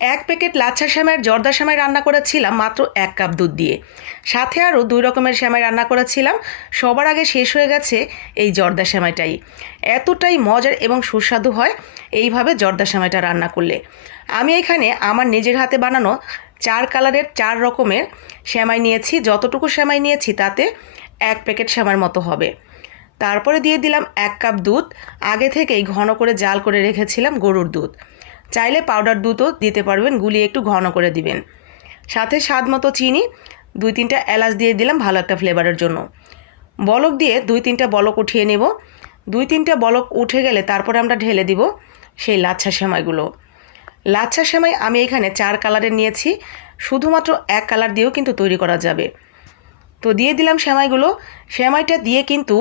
এক প্যাকেট লাচ্ছা শ্যামাইয়ের জর্দা শ্যামাই রান্না করেছিলাম মাত্র এক কাপ দুধ দিয়ে। সাথে আরও দুই রকমের শ্যামাই রান্না করেছিলাম। সবার আগে শেষ হয়ে গেছে এই জর্দা শ্যামাইটাই। এতটাই মজার এবং সুস্বাদু হয় এইভাবে জর্দা শ্যামাইটা রান্না করলে। আমি এখানে আমার নিজের হাতে বানানো চার কালারের চার রকমের শ্যামাই নিয়েছি। যতটুকু শ্যামাই নিয়েছি তাতে এক প্যাকেট শ্যামার মতো হবে। তারপরে দিয়ে দিলাম এক কাপ দুধ। আগে থেকেই ঘন করে জাল করে রেখেছিলাম গরুর দুধ। চাইলে পাউডার দুধও দিতে পারবেন, গুলিয়ে একটু ঘন করে দিবেন। সাথে স্বাদ মতো চিনি, দুই তিনটা এলাচ দিয়ে দিলাম ভালো একটা ফ্লেভারের জন্য। বলক দিয়ে দুই তিনটা বলক উঠিয়ে নেব। দুই তিনটা বলক উঠে গেলে তারপরে আমরা ঢেলে দিব সেই লাচ্ছা সেমাইগুলো। লাচ্ছা সেমাই আমি এখানে চার কালারের নিয়েছি, শুধুমাত্র এক কালার দিয়েও কিন্তু তৈরি করা যাবে। তো দিয়ে দিলাম সেমাইগুলো। সেমাইটা দিয়ে কিন্তু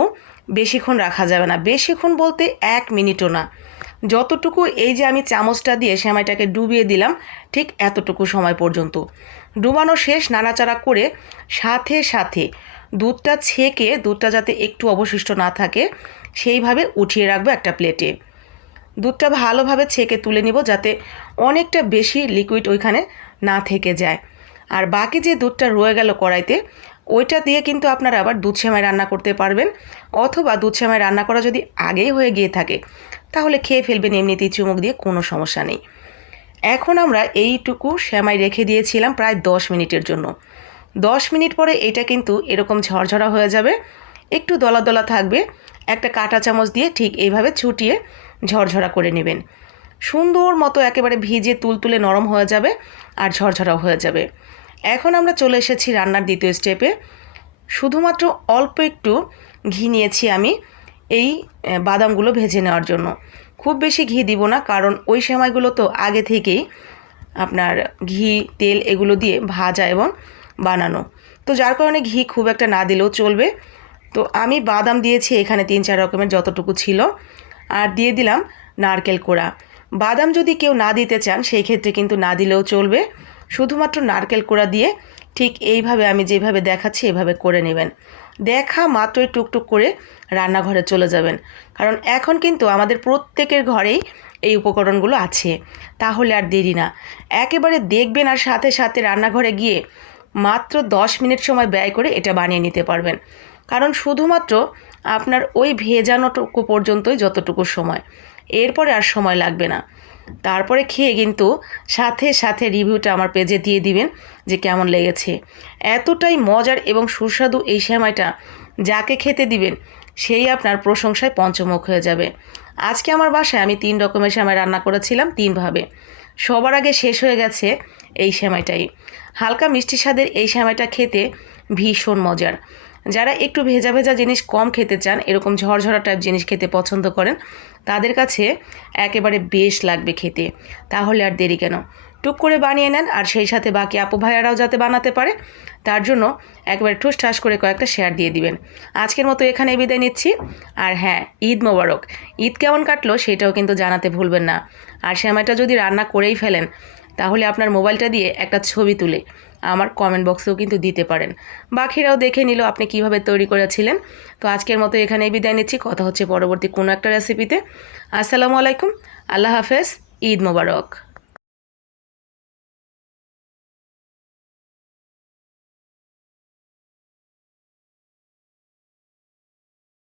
বেশিক্ষণ রাখা যাবে না। বেশিক্ষণ বলতে এক মিনিটও না। যতটুকু এই যে আমি চামচটা দিয়ে সেমাইটাকে ডুবিয়ে দিলাম, ঠিক এতটুকু সময় পর্যন্ত। ডুবানো শেষ নাড়াচাড়া করে সাথে সাথে দুধটা ছেঁকে, দুধটা যাতে একটু অবশিষ্ট না থাকে, সেইভাবে উঠিয়ে রাখব একটা প্লেটে। দুধটা ভালোভাবে ছেঁকে তুলে নিব যাতে অনেকটা বেশি লিকুইড ওইখানে না থেকে যায়। আর বাকি যে দুধটা রয়ে গেল কড়াইতে, ওইটা দিয়ে কিন্তু আপনারা আবার দুধ সেমাই রান্না করতে পারবেন, অথবা দুধ সেমাই রান্না করা যদি আগেই হয়ে গিয়ে থাকে তাহলে খেয়ে ফেলবেন এমনিতেই চুমুক দিয়ে, কোনো সমস্যা নেই। এখন আমরা এইটুকু শ্যামাই রেখে দিয়েছিলাম প্রায় দশ মিনিটের জন্য। দশ মিনিট পরে এটা কিন্তু এরকম ঝরঝরা হয়ে যাবে। একটু দলা দলা থাকবে। একটা কাঁটা চামচ দিয়ে ঠিক এইভাবে ছুটিয়ে ঝরঝরা করে নেবেন। সুন্দর মতো একেবারে ভিজে তুলতুলে নরম হয়ে যাবে আর ঝরঝরাও হয়ে যাবে। এখন আমরা চলে এসেছি রান্নার দ্বিতীয় স্টেপে। শুধুমাত্র অল্প একটু ঘি নিয়েছি আমি। এই বাদামগুলো ভেজে নেওয়ার জন্য। খুব বেশি ঘি দিব না, কারণ ওই সেমাইগুলো তো আগে থেকেই আপনার ঘি, তেল এগুলো দিয়ে ভাজা এবং বানানো। তো যার কারণে ঘি খুব একটা না দিলেও চলবে। তো আমি বাদাম দিয়েছি এখানে তিন, চার রকমের যতটুকু ছিল। আর দিয়ে দিলাম নারকেল কোড়া। বাদাম যদি কেউ না দিতে চান, সেই ক্ষেত্রে কিন্তু না দিলেও চলবে। শুধুমাত্র নারকেল কোড়া দিয়ে ঠিক এইভাবে আমি যেভাবে দেখাচ্ছি, এভাবে করে নেবেন। দেখা মাত্রই টুকটুক করে রান্নাঘরে চলে যাবেন। কারণ এখন কিন্তু আমাদের প্রত্যেকের ঘরেই এই উপকরণগুলো আছে। তাহলে আর দেরি না। একেবারে দেখবেন আর সাথে সাথে রান্নাঘরে গিয়ে মাত্র দশ মিনিট সময় ব্যয় করে এটা বানিয়ে নিতে পারবেন। কারণ শুধুমাত্র আপনার ওই ভেজানোটুকু পর্যন্তই যতটুকু সময়। এরপরে আর সময় লাগবে না। তারপরে খেয়ে কিন্তু সাথে সাথে রিভিউটা আমার পেজে দিয়ে দিবেন যে কেমন লেগেছে। এতটাই মজার এবং সুস্বাদু এই সেমাইটা যাকে খেতে দিবেন, সেই আপনার প্রশংসায় পঞ্চমুখ হয়ে যাবে। আজকে আমার বাসায় আমি তিন রকমের সেমাই রান্না করেছিলাম তিনভাবে সবার আগে শেষ হয়ে গেছে এই সেমাইটাই। হালকা মিষ্টি স্বাদের এই সেমাইটা খেতে ভীষণ মজার। যারা একটু ভেজা ভেজা জিনিস কম খেতে চান, এরকম ঝরঝরা টাইপ জিনিস খেতে পছন্দ করেন, তাদের কাছে একেবারে বেশ লাগবে খেতে। তাহলে আর দেরি কেন? টুক করে বানিয়ে নেন, আর সেই সাথে বাকি আপু ভাইয়ারাও যাতে বানাতে পারে, তার জন্য একবারে ঠুস ঠাস করে কয়েকটা শেয়ার দিয়ে দিবেন। আজকের মতো এখানে বিদায় নিচ্ছি। আর হ্যাঁ ঈদ মোবারক। ঈদ কেমন কাটলো সেটাও কিন্তু জানাতে ভুলবেন না। আর সেমাইটা যদি রান্না করেই ফেলেন, তাহলে আপনার মোবাইলটা দিয়ে একটা ছবি তুলে। আমার কমেন্ট বক্সেও কিন্তু দিতে পারেন। বাকিরাও দেখে নিল আপনি কীভাবে তৈরি করেছিলেন। তো আজকের মতো এখানেই বিদায় নিচ্ছি। কথা হচ্ছে পরবর্তী কোনো একটা রেসিপিতে আসসালামু আলাইকুম। আল্লাহ হাফেজ। ঈদ মোবারক।